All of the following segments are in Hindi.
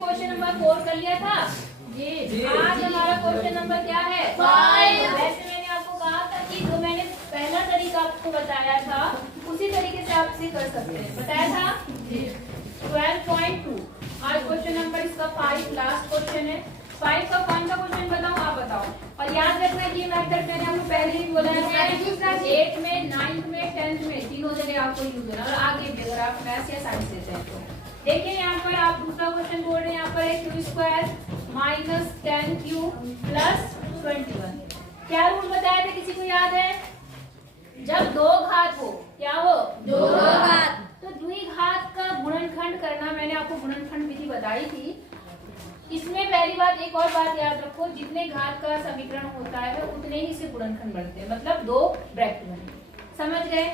क्वेश्चन नंबर 4 कर लिया था जी। आज हमारा क्वेश्चन नंबर क्या है? 5। वैसे मैंने आपको कहा था कि जो मैंने पहला तरीका आपको बताया था उसी तरीके से आप इसे कर सकते हैं, बताया था जी। 12.2 आज क्वेश्चन नंबर इसका 5 लास्ट क्वेश्चन है। 5 का कौन सा क्वेश्चन बताऊं, आप बताओ। और याद रखना ये मेथड मैंने आपको पहले ही बोला है, 8 में 9th में 10th में तीनों जगह आपको यूज होना, और आगे भी अगर आप मैथ्स या साइंस लेते हैं तो। देखिए यहाँ पर आप दूसरा क्वेश्चन बोल रहे हैं, यहाँ पर है Q square minus 10q plus 21। क्या रूल बताया था, किसी को याद है? जब दो घात हो, क्या हो? दो घात। तो द्विघात का गुणनखंड करना, मैंने आपको गुणनखंड विधि बताई थी। इसमें पहली बात, एक और बात याद रखो, जितने घात का समीकरण होता है उतने ही से गुणनखंड बनते हैं, मतलब दो ब्रैकेट बने। समझ गए?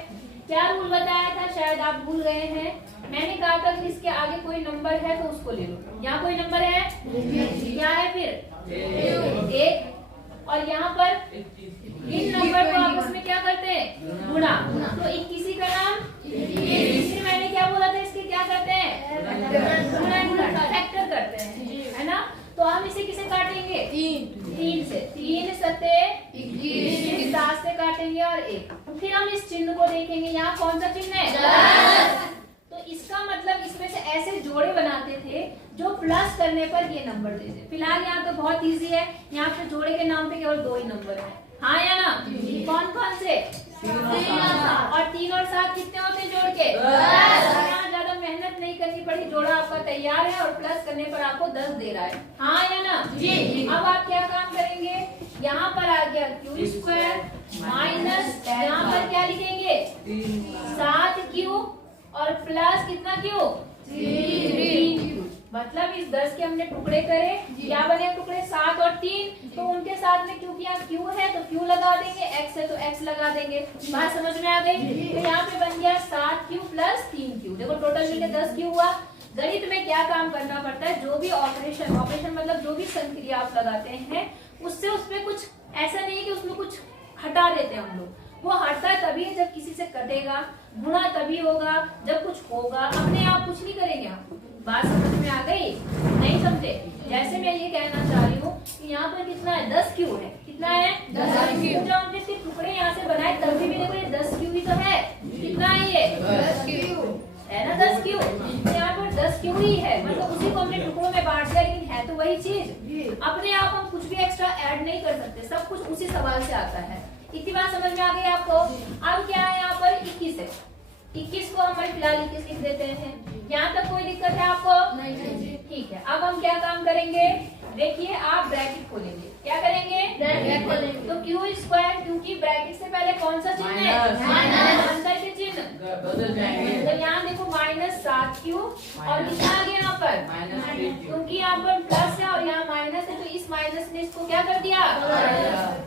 क्या रूल बताया था, शायद आप भूल गए हैं। मैंने कहा था कि इसके आगे कोई नंबर है तो उसको ले लो। यहाँ कोई नंबर है, क्या है फिर? एक। और यहाँ पर इन नंबर को आपस में क्या करते हैं? गुणा। तो 21 का नाम, इसलिए मैंने क्या बोला था, इसके क्या करते हैं? फैक्टर करते हैं, है ना। तो हम इसे किसे काटेंगे? 3 से। 3 सते 21, 7 से काटेंगे और 1। फिर हम इस चिन्ह को देखेंगे, यहाँ कौन सा चिन्ह है? तो इसका मतलब इसमें से ऐसे जोड़े बनाते थे जो प्लस करने पर ये नंबर देते। फिलहाल यहाँ तो बहुत इजी है, यहाँ पे जोड़े के नाम पे केवल 2 ही नंबर है, हाँ या ना? कौन कौन से? 3 और 3 और 7 कितने होते हैं जोड़ के? यहाँ ज्यादा मेहनत नहीं करनी पड़ी, जोड़ा आपका तैयार है और प्लस करने पर आपको 10 दे रहा है, हाँ या ना? अब आप क्या काम करेंगे, यहाँ पर आ गया क्यू स्क्वायर माइनस, यहाँ पर क्या लिखेंगे? 7q और प्लस कितना क्यू? 3q। मतलब इस 10 के हमने टुकड़े करे, क्या बने टुकड़े? 7 और 3। तो उनके साथ में क्योंकि यहाँ q है तो q लगा देंगे, x है तो x लगा देंगे। बात समझ में आ गई? तो यहाँ पे बन गया 7q प्लस 3q। देखो टोटल मिलके 10q हुआ। गणित में क्या काम करना पड़ता है, जो भी ऑपरेशन मतलब जो भी संक्रिया आप लगाते हैं उससे उसमें कुछ ऐसा नहीं है कि उसमें कुछ हटा देते हैं हम लोग। वो हटता है तभी है जब किसी से कटेगा, गुणा तभी होगा जब कुछ होगा, अपने आप कुछ नहीं करेंगे आप। बात समझ में आ गई? नहीं समझे? जैसे मैं ये कहना चाह रही हूँ कि यहाँ पर कितना है? 10q है। कितना है? 10q। जब हमने इसके टुकड़े यहाँ से बनाए तभी भी देखो ये 10q ही तो है। कितना है ये? 10q है ना, 10q। तो यहाँ पर 10q ही है, मतलब उसी को हमने टुकड़ों में बांट दिया, लेकिन है तो वही चीज। अपने आप हम कुछ भी एक्स्ट्रा ऐड नहीं कर सकते, सब कुछ उसी सवाल से आता है। इतनी बात समझ में आ गई आपको? अब क्या है, यहाँ पर 21 है, 21 को हम फिलहाल 21 लिख देते हैं। यहाँ तक कोई दिक्कत है आपको? नहीं। ठीक है, अब हम क्या काम करेंगे, देखिए आप ब्रैकेट खोलेंगे। क्या करेंगे? ब्रैकेट खोलेंगे। तो क्यू स्क्वायर, क्योंकि ब्रैकेट से पहले कौन सा चिन्ह है? माइनस। अंदर के चिन्ह बदल जाएंगे। तो यहाँ देखो माइनस 7q और कितना आ गया यहाँ पर? क्योंकि यहाँ पर प्लस है और यहाँ माइनस है, तो इस माइनस ने इसको क्या कर दिया?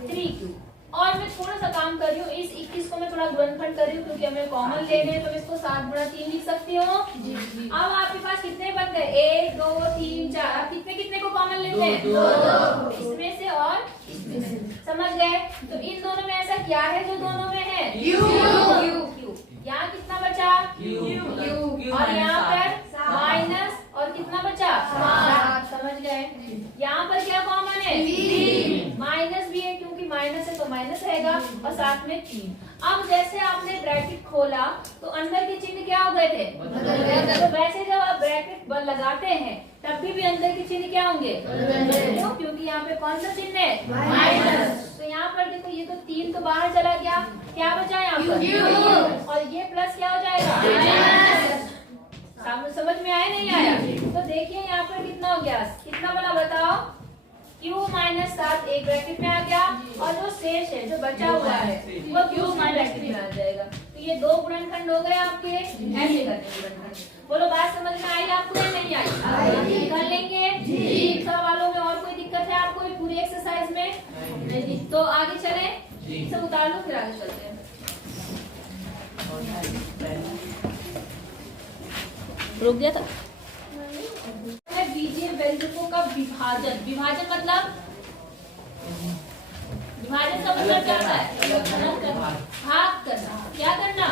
3q। और मैं थोड़ा सा काम कर रही हूँ, इस 21 को मैं थोड़ा गुणनखंड कर रही हूँ क्योंकि हमें कॉमन लेने हैं, तो मैं इसको 7 गुणा 3 लिख सकती हूँ। अब आपके पास कितने बन गए? 1 2 3 4। आप कितने कितने को कॉमन लेते हैं? 2 इसमें से और इसमें से। समझ गए? तो इन दोनों में ऐसा क्या है जो दोनों में है? q। यहाँ कितना बचा? q। और यहाँ पर माइनस और कितना बचा? 7। समझ गए? यहाँ पर क्या कॉमन है? 3। माइनस भी है क्योंकि माइनस है तो माइनस रहेगा, और साथ में 3। अब जैसे आपने ब्रैकेट खोला तो अंदर के चिन्ह क्या हो गए थे? तो वैसे जब आप ब्रैकेट लगाते हैं तब भी अंदर के चिन्ह क्या होंगे? क्यों? क्योंकि यहाँ पे कौन सा चिन्ह है? माइनस। तो यहाँ पर देखो ये तो 3 तो बाहर चला गया, क्या बचा यहाँ पर? और ये प्लस क्या हो जाएगा? समझ में आया नहीं आया? तो देखिए यहाँ पर कितना हो गया, कितना बना बताओ? q माइनस 7 एक ब्रैकेट में आ गया, और जो शेष है जो बचा हुआ है वो q ब्रैकेट में आ जाएगा। तो ये 2 गुणनखंड हो गए आपके, ऐसे करते गुणनखंड। बोलो बात समझ में आई आपको या नहीं आई? कर लेंगे सवालों में? और कोई दिक्कत है आपको पूरी एक्सरसाइज में? नहीं। तो आगे चले, सब उतार लो फिर आगे चलते हैं। रुक गया था। बीजीय व्यंजकों का विभाजन। विभाजन मतलब, विभाजन का मतलब क्या होता है? भाग करना। क्या करना?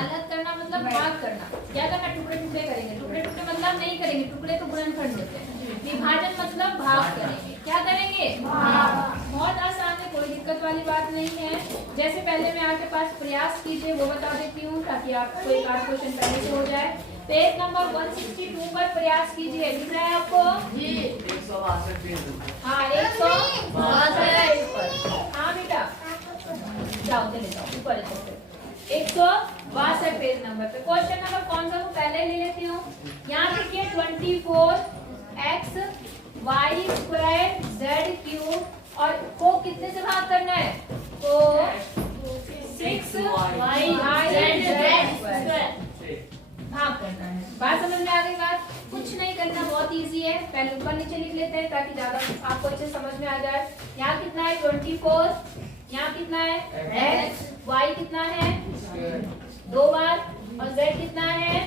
अलग करना मतलब मतलब भाग करना। क्या करना, टुकड़े टुकड़े करेंगे। टुकड़े टुकड़े मतलब नहीं करेंगे, टुकड़े तो गुणनखंड होते हैं। विभाजन मतलब भाग करेंगे। क्या करेंगे, बहुत आसान है, कोई दिक्कत वाली बात नहीं है। जैसे पहले मैं आपके पास प्रयास कीजिए वो बता देती हूँ ताकि आपको एक आध क्वेश्चन पहले से हो जाए। पेज नंबर 162 पर प्रयास कीजिए। दिख रहा है आपको? हाँ 162। हाँ बेटा जाओ, चले जाओ ऊपर 162 पेज नंबर पे। क्वेश्चन नंबर कौन सा, वो पहले ले लेती हूँ। यहाँ देखिए 24x y square z cube और को कितने से भाग करना है, को 6y z भाग करना है। बात समझ में आ गई? बात कुछ नहीं करना, बहुत इजी है। पहले ऊपर नीचे लिख लेते हैं ताकि ज्यादा आपको अच्छे समझ में आ जाए। यहाँ कितना है 24, यहाँ कितना है x, y कितना है 2 बार और z कितना है।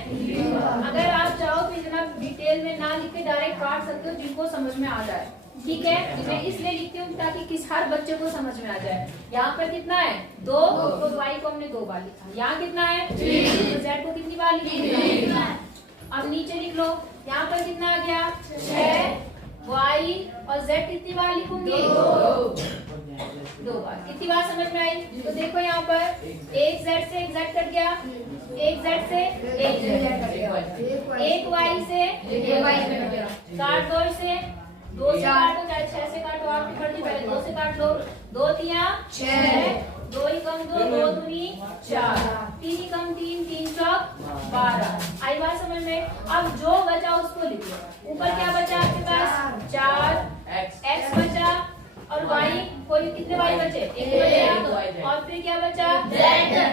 अगर आप चाहो तो इतना डिटेल में ना लिख के डायरेक्ट काट सकते हो जिनको समझ में आ जाए, ठीक है। मैं इसलिए लिखती हूँ ताकि किस हर बच्चे को समझ में आ जाए। यहाँ पर कितना है 2, तो y को हमने 2 बार लिखा। यहाँ कितना है 3, तो z को कितनी बार लिखा। अब नीचे लिख लो, यहाँ पर कितना आ गया 6, y और z कितनी बार लिखूंगी 2 बार। कितनी बार समझ में आई? तो देखो यहाँ पर एक z से एक z कट गया, एक z से एक z कट गया, एक y से एक y कट गया, काट दो इसे, 2 से काटो चाहे 6 से काटो, आपकी मर्जी, पहले 2 से काट लो। 2 तिया 6, 2 ही कम 2, 2 दूनी 4, 3 ही कम 3, 3 चौक 12। आई बात समझ में? अब जो बचा उसको लिखो। ऊपर क्या बचा आपके पास 4, x बचा और y, कोई कितने y बचे, एक बचा, और फिर क्या बचा z,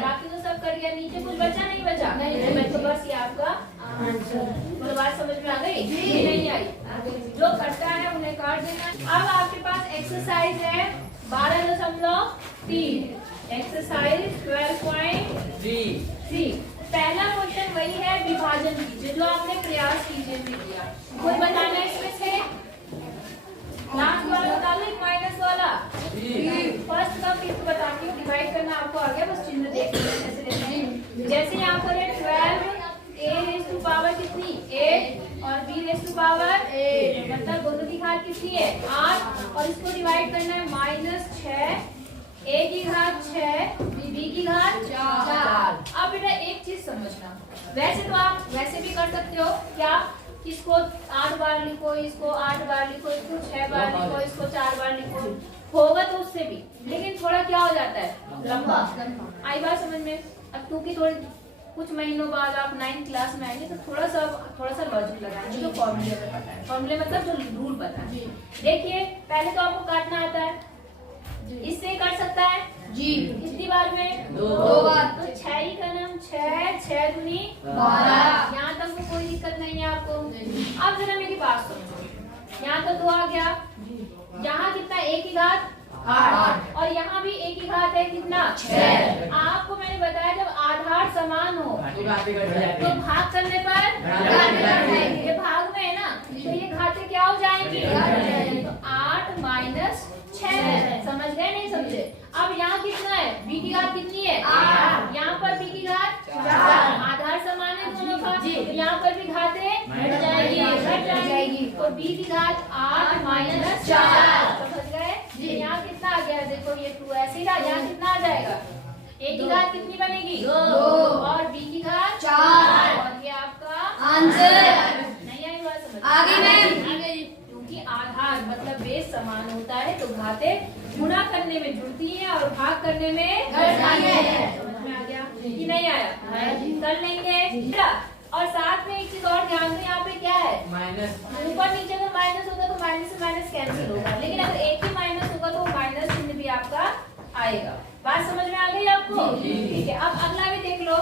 बाकी तो सब कर गया। नीचे कुछ बचा नहीं बचा, नहीं तो बस ये आपका आंसर। तो बात समझ में आ गई? नहीं आई? जो करता है उन्हें काट देना। अब आपके पास एक्सरसाइज है 12.3, एक्सरसाइज 12.3। पहला क्वेश्चन वही है, विभाजन कीजिए, जो आपने प्रयास कीजिए में किया। कोई बताना है इसमें से? लास्ट वाला बता लो, एक माइनस वाला। फर्स्ट का फिफ्थ बताती हूँ, डिवाइड करना आपको आ गया, बस चिन्ह देख लीजिए कैसे लेते हैं। जैसे यहाँ पर है 12 a रेज़ टू पावर कितनी 8 और b रेज़ टू पावर 8, मतलब दोनों की घात कितनी है 8, और इसको डिवाइड करना है -6, a की घात 6, b की घात 4। अब बेटा एक चीज समझना, वैसे तो आप वैसे भी कर सकते हो, क्या इसको 8 बार लिखो, इसको 8 बार लिखो, इसको 6 बार लिखो, इसको 4 बार लिखो, होगा तो उससे भी, लेकिन थोड़ा क्या हो जाता है लंबा। आई बात समझ में? अब क्योंकि थोड़ी कुछ महीनों बाद आप 9th क्लास में आएंगे तो थोड़ा सा लॉजिक लगाएंगे, जो फॉर्मूले में पता है, फॉर्मूले मतलब जो रूल पता है। देखिए पहले तो आपको काटना आता है, इससे कर सकता है जी, कितनी बार में 2 बार, तो 6 ही का नाम 6, 6 दूनी 12। यहाँ तक तो कोई दिक्कत नहीं है आपको। अब जरा मेरी बात सुनो, यहाँ तो 2 आ गया, यहाँ कितना a की घात 8 और यहाँ भी a की घात है कितना 6। आपको मैंने बताया जब आधार समान हो तो भाग करने पर ये भाग में है ना, तो ये घातें क्या हो जाएंगी, तो 8 माइनस 6। समझ गए नहीं समझे? अब यहाँ कितना है, b की घात कितनी है 8, यहाँ पर b की घात 4, आधार समान है दोनों का, तो यहाँ पर भी घातें घट जाएगी, तो b की घात 8 माइनस 4। समझ गए? यहाँ कितना आ गया, देखो ये 2 ऐसे ही, यहाँ कितना आ जाएगा, a की घात कितनी बनेगी 2 और b की घात 4, और ये आपका आंसर। नहीं आई बात समझ? आगे मैम, क्योंकि आधार मतलब बेस समान होता है तो घातें गुणा करने में जुड़ती हैं और भाग करने में घटती हैं। समझ में आ गया कि नहीं आया? कर लेंगे। और साथ में एक चीज और ध्यान दो, यहाँ पे क्या है माइनस, ऊपर नीचे अगर माइनस होगा तो माइनस से माइनस कैंसिल होगा, लेकिन अगर एक ही माइनस होगा तो माइनस चिन्ह भी आपका आएगा। बात समझ में आ गई आपको? ठीक है, अब अगला भी देख लो,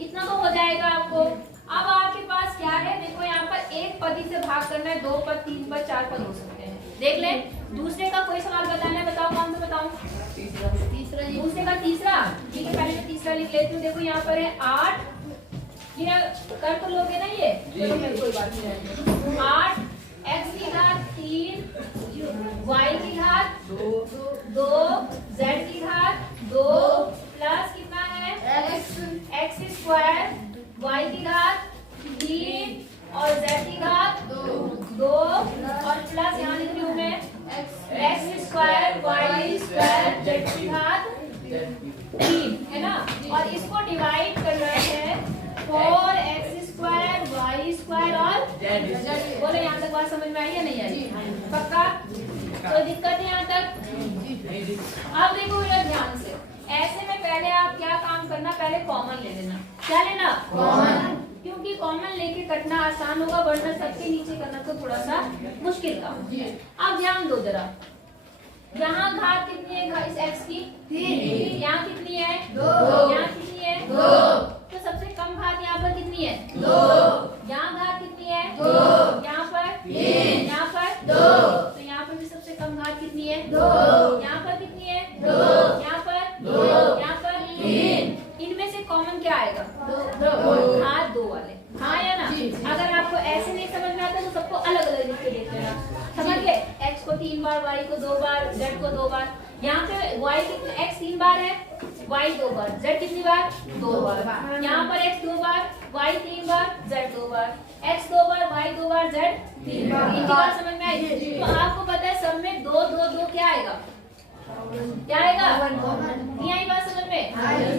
इतना तो हो जाएगा आपको। अब आपके पास क्या है, देखो यहाँ पर एक पद से भाग करना है, 2 पद 3 पद 4 पद हो सकते हैं, देख ले। दूसरे का कोई सवाल बताना है, बताओ कौन सा बताऊं? तीसरा। दूसरे का तीसरा, ठीक है, पहले मैं तीसरा लिख लेती हूँ। देखो यहाँ पर है 8, ये कर तो लोगे ना ये, चलो मैं कोई बात नहीं, 8 x की घात 3, y की घात 2, z की घात 2 प्लस कितना है x स्क्वायर बोले यहाँ तक बात समझ में आई या नहीं आई? पक्का? कोई दिक्कत है यहाँ तक? अब देखो बेटा ध्यान से, ऐसे में पहले आप क्या काम करना, पहले कॉमन ले लेना। क्या लेना? कॉमन। क्योंकि कॉमन लेके कटना आसान होगा, वरना सबके नीचे करना तो थोड़ा सा मुश्किल काम। अब ध्यान दो जरा, यहाँ घात कितनी है इस x की? 3। यहाँ कितनी है? 2। यहाँ कितनी है? 2। तो सबसे कम घात यहाँ पर कितनी है? 2। यहाँ घात कितनी है? 2। यहाँ पर 3। यहाँ पर 2। तो यहाँ पर भी सबसे कम घात कितनी है? 2। यहाँ पर कितनी है? 2। यहाँ पर 2। यहाँ पर 3। इनमें से कॉमन क्या आएगा? 2। घात 2 वाले। हाँ या ना? अगर आपको ऐसे नहीं समझ में आता तो सबको अलग अलग लिख के देख लेना। समझ गए? x को 3 बार, y को 2 बार, z को 2 बार। यहाँ पे y कितने, x 3 बार है, y 2 बार, z कितनी बार? 2 बार। यहाँ पर x 2 बार, y 3 बार, z 2 बार, x 2 बार, y 2 बार, z 3 बार। इनकी बात समझ में आई? तो आपको पता है सब में 2 2 2 क्या आएगा? क्या आएगा? नहीं आई बात समझ में?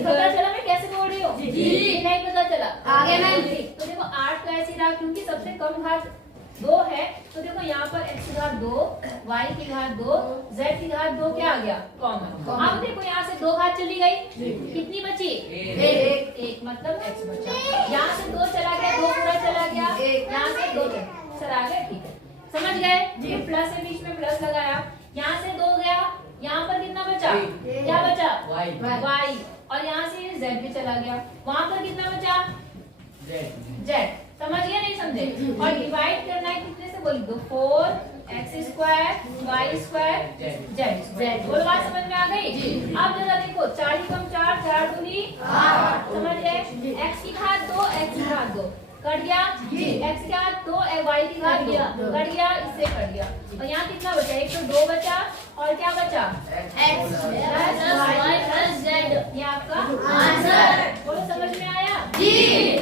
पता चला मैं कैसे बोल रही हूँ? नहीं पता चला? आगे नहीं। तो देखो 8 का ऐसे रहा, क्योंकि सबसे कम घात 2 है। तो देखो यहाँ पर x की घात 2, y की घात 2, z की घात 2 क्या आ गया? कॉमन। अब देखो यहाँ से 2 घात चली गई, कितनी बची? 1। मतलब x बचा। यहाँ से 2 चला गया, 2 पूरा चला गया, यहाँ से 2 चला गया। ठीक है, समझ गए? ये प्लस है, बीच में प्लस लगाया, यहाँ से 2 गया, यहाँ पर कितना बचा? क्या बचा? y। और यहाँ से z भी चला गया, वहां पर कितना बचा? z। समझ गए नहीं समझे? और डिवाइड करना है कितने से बोली? 4x square y square z। बोलो बात समझ में आ गई? अब जरा देखो, 4 ही कम 4, 4 दूनी 8। समझ गए? x की घात 2, x की घात 2 कट गया, x की घात 2, y की घात 2 कट गया, इससे कट गया। और यहाँ कितना बचा? एक तो 2 बचा, और क्या बचा? x plus y plus z। ये आपका आंसर। बोलो समझ में आया? जी।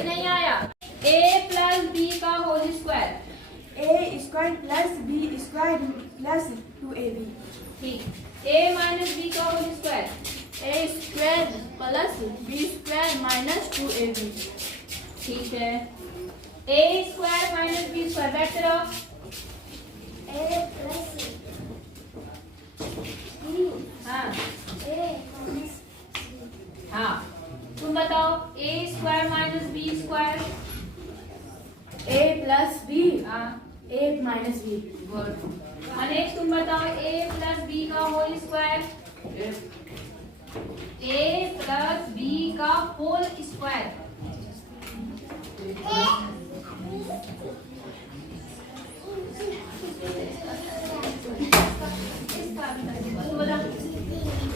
नहीं आया? a प्लस b का whole square. a square plus b square plus 2ab। ठीक। a माइनस b का whole square. a square plus b square minus 2ab। ठीक है, a square minus b square. बैठते रहो। a प्लस हाँ a माइनस हाँ, तुम बताओ a square minus b square. a plus b हाँ a माइनस b। गुड। और नेक्स्ट तुम बताओ a प्लस b का whole square. a plus b का होल स्क्वायर। तुम बताओ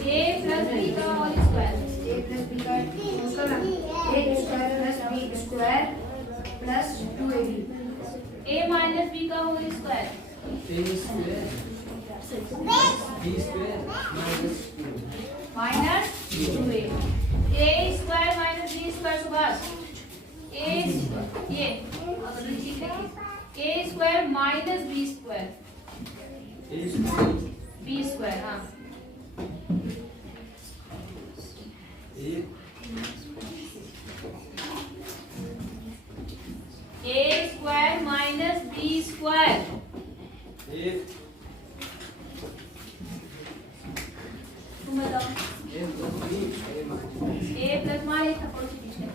a प्लस b का whole square. a plus b का a square plus b square plus 2ab। a minus b का whole square. Minus 2a। a square minus b square. Subhash a ये a square minus b square. b square. हाँ a square minus b square. तुम बताओ a प्लस मारे थप्पड़ से पीछे।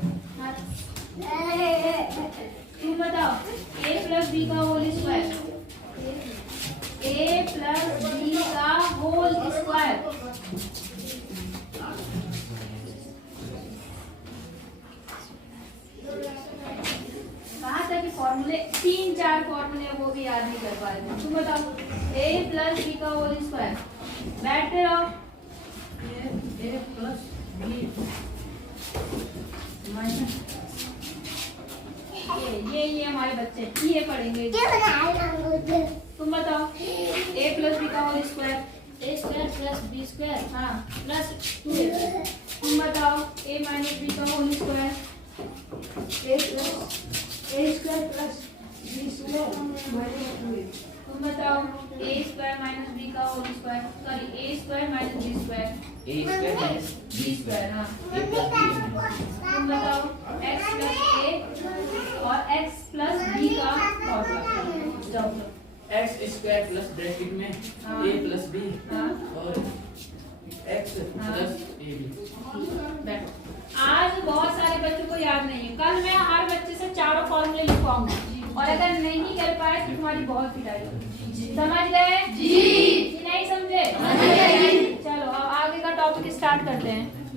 तुम बताओ a प्लस b का whole square. a plus b का होल स्क्वायर। कहाँ तक फॉर्मूले 3-4 फॉर्मूले वो भी याद नहीं कर पा रहे थे। तुम बताओ a प्लस b का होल स्क्वायर। बैठते रहो। a प्लस b माइनस ये हमारे बच्चे ये पढ़ेंगे। तुम बताओ a प्लस b का whole square. a square plus b square हाँ प्लस 2ab। तुम बताओ a माइनस b का whole square. a square plus b square minus 2ab। तुम बताओ a स्क्वायर माइनस b का whole square. Sorry a square minus b square. b square. हाँ तुम बताओ x प्लस a और x प्लस b का फॉर्मूला। जाओ एक्स स्क्वायर प्लस ब्रैकेट में हाँ। ए प्लस बी हाँ। और एक्स हाँ। Plus a b. बैठो। आज बहुत सारे बच्चों को याद नहीं है, कल मैं हर बच्चे से चारों फॉर्मूले लिखवाऊंगी और अगर नहीं कर पाए तो तुम्हारी बहुत पिटाई होगी। समझ गए जी? नहीं समझे? चलो अब आगे का टॉपिक स्टार्ट करते हैं।